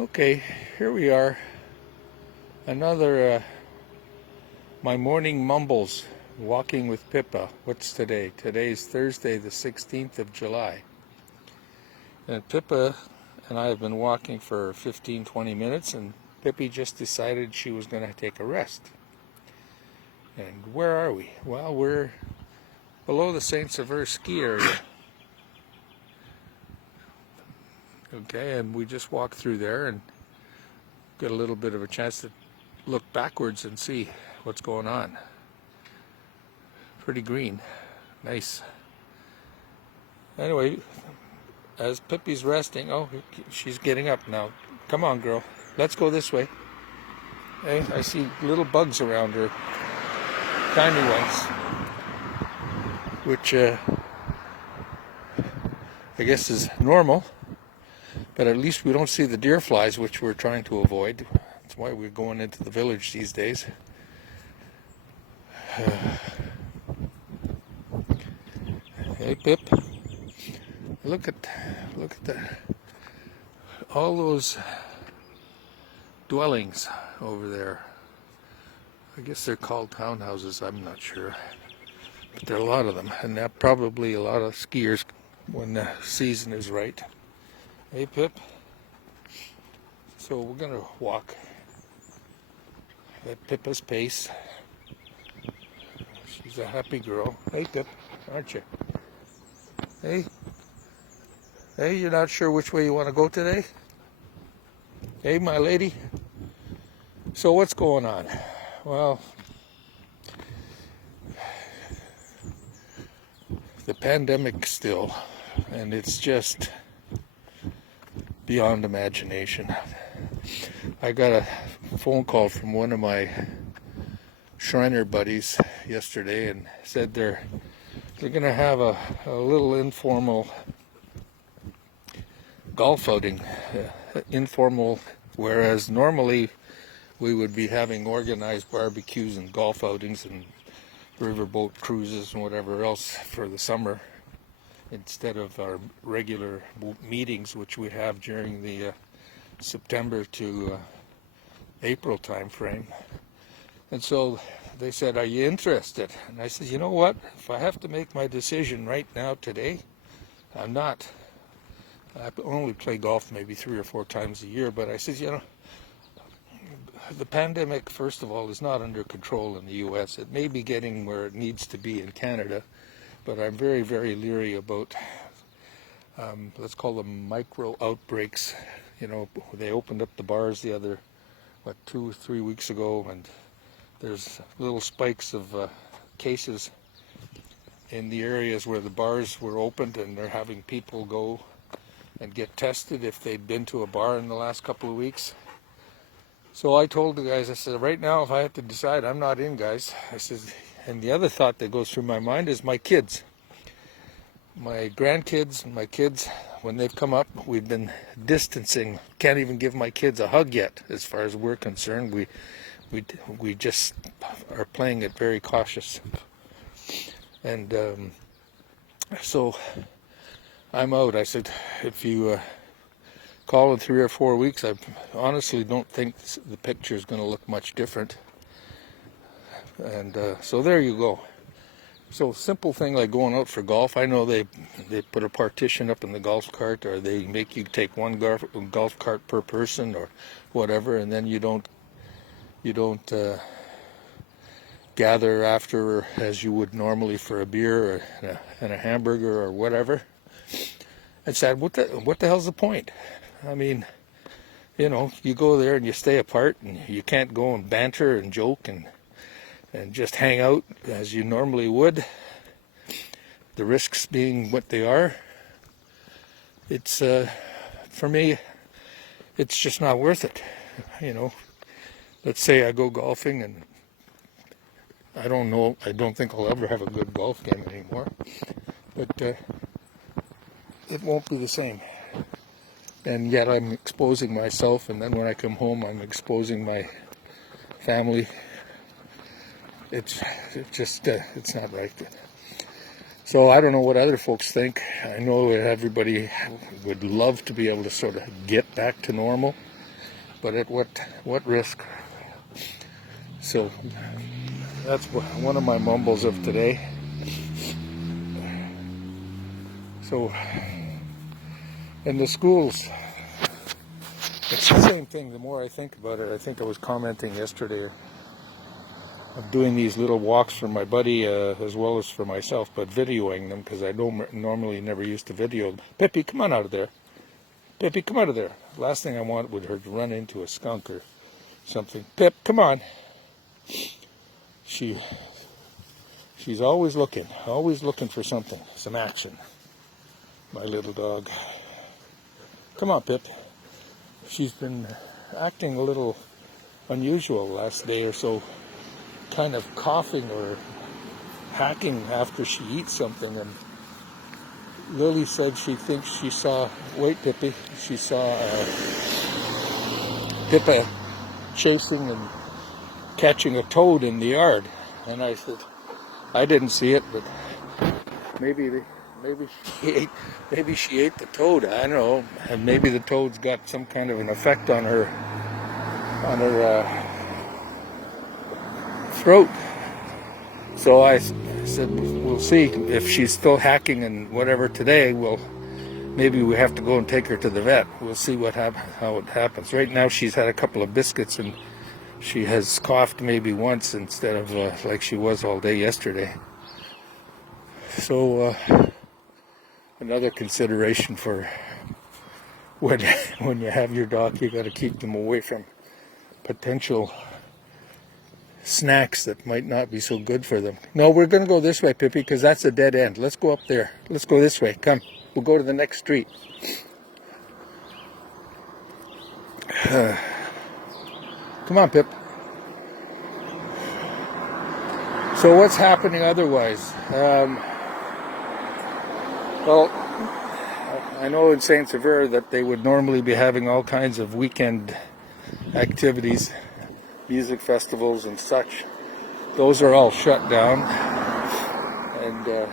Okay, here we are. Another my morning mumbles, walking with Pippa. What's today? Today's Thursday, the 16th of July. And Pippa and I have been walking for 15-20 minutes, and Pippi just decided she was going to take a rest. And where are we? Well, we're below the St. Sever ski area. Okay, and we just walked through there and get a little bit of a chance to look backwards and see what's going on. Pretty green. Nice. Anyway, as Pippi's resting, oh, she's getting up now. Come on, girl. Let's go this way. Hey, I see little bugs around her. Tiny ones. Which I guess is normal. But at least we don't see the deer flies, which we're trying to avoid. That's why we're going into the village these days. Hey, Pip. Look at all those dwellings over there. I guess they're called townhouses. I'm not sure, but there are a lot of them, and that probably a lot of skiers when the season is right. Hey, Pip. So we're gonna walk at Pippa's pace. She's a happy girl. Hey, Pip, aren't you? Hey. Hey, you're not sure which way you want to go today? Hey, my lady. So what's going on? Well, the pandemic still, and it's just beyond imagination. I got a phone call from one of my Shriner buddies yesterday and said they're going to have a little informal golf outing. Informal, whereas normally we would be having organized barbecues and golf outings and riverboat cruises and whatever else for the summer, instead of our regular meetings, which we have during the September to April time frame. And so they said, are you interested? And I said, you know what? If I have to make my decision right now today, I'm not. I only play golf maybe 3 or 4 times a year, but I said, you know, the pandemic, first of all, is not under control in the U.S. It may be getting where it needs to be in Canada, but I'm very, very leery about, let's call them micro outbreaks. You know, they opened up the bars the other, 2 or 3 weeks ago, and there's little spikes of cases in the areas where the bars were opened, and they're having people go and get tested if they'd been to a bar in the last couple of weeks. So I told the guys, I said, right now, if I have to decide, I'm not in, guys. I said, and the other thought that goes through my mind is my kids. My grandkids and my kids, when they've come up, we've been distancing. Can't even give my kids a hug yet, as far as we're concerned. We just are playing it very cautious. And so I'm out. I said, if you call in 3 or 4 weeks, I honestly don't think the picture is going to look much different. And so there you go. So simple thing like going out for golf. I know they put a partition up in the golf cart, or they make you take one golf cart per person or whatever, and then you don't gather after as you would normally for a beer and a hamburger or whatever. I said, what the hell's the point? I mean, you know, you go there and you stay apart, and you can't go and banter and joke and just hang out as you normally would. The risks being what they are. It's for me, it's just not worth it. You know, let's say I go golfing, and I don't know. I don't think I'll ever have a good golf game anymore. But it won't be the same. And yet I'm exposing myself, and then when I come home, I'm exposing my family. It's not right. So I don't know what other folks think. I know that everybody would love to be able to sort of get back to normal, but at what risk? So that's one of my mumbles of today. So in the schools, it's the same thing. The more I think about it, I think I was commenting yesterday of doing these little walks for my buddy as well as for myself, but videoing them because I normally never used to video them. Pippi, come on out of there. Pippi, come out of there. Last thing I want would her to run into a skunk or something. Pip, come on. She's always looking for something, some action. My little dog. Come on, Pip. She's been acting a little unusual last day or so, kind of coughing or hacking after she eats something, and Lily said she thinks she saw, wait Pippi, she saw Pippa chasing and catching a toad in the yard, and I said, I didn't see it, but maybe she ate the toad, I don't know, and maybe the toad's got some kind of an effect on her throat. So I said, we'll see if she's still hacking and whatever today. Maybe we have to go and take her to the vet. We'll see how it happens. Right now she's had a couple of biscuits and she has coughed maybe once instead of like she was all day yesterday. So another consideration for when you have your dog, you got to keep them away from potential snacks that might not be so good for them. No, we're going to go this way, Pippi, because that's a dead end. Let's go up there. Let's go this way. Come. We'll go to the next street. Come on, Pip. So what's happening otherwise? Well, I know in St. Sever that they would normally be having all kinds of weekend activities, music festivals and such. Those are all shut down, and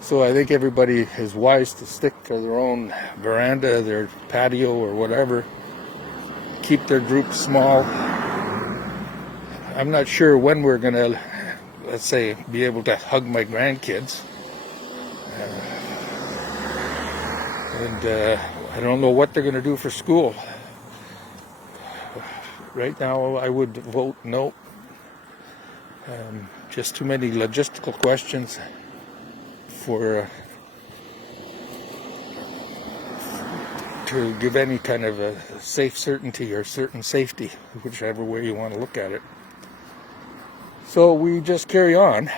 so I think everybody is wise to stick to their own veranda, their patio or whatever, keep their groups small. I'm not sure when we're going to, let's say, be able to hug my grandkids, and I don't know what they're going to do for school. Right now, I would vote no. Just too many logistical questions to give any kind of a safe certainty or certain safety, whichever way you want to look at it. So we just carry on,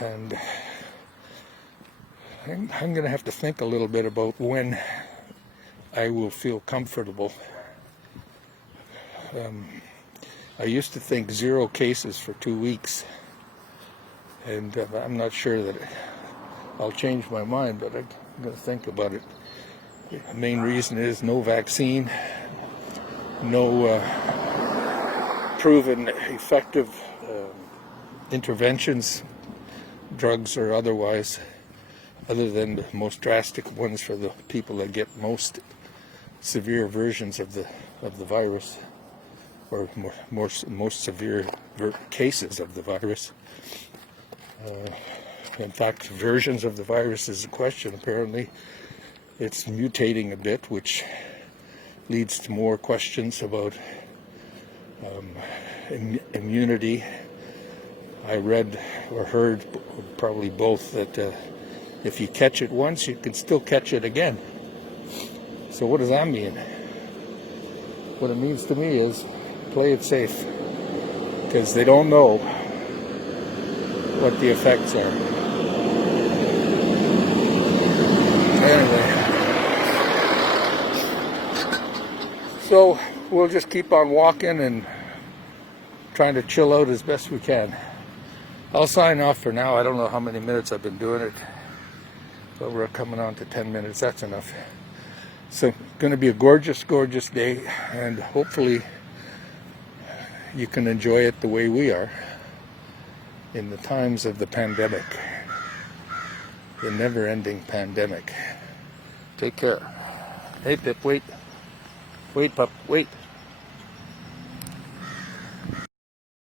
and I'm going to have to think a little bit about when I will feel comfortable. I used to think 0 cases for 2 weeks, and I'm not sure that I'll change my mind, but I'm going to think about it. The main reason is no vaccine, no proven effective interventions, drugs or otherwise, other than the most drastic ones for the people that get most severe versions of the virus, or most severe cases of the virus. In fact, versions of the virus is a question. Apparently, it's mutating a bit, which leads to more questions about immunity. I read or heard, probably both, that if you catch it once, you can still catch it again. So what does that mean? What it means to me is play it safe, because they don't know what the effects are. Anyway, so we'll just keep on walking and trying to chill out as best we can. I'll sign off for now. I don't know how many minutes I've been doing it, but we're coming on to 10 minutes. That's enough. So going to be a gorgeous, gorgeous day, and hopefully you can enjoy it the way we are in the times of the pandemic, the never-ending pandemic. Take care. Hey, Pip, wait. Wait, pup, wait.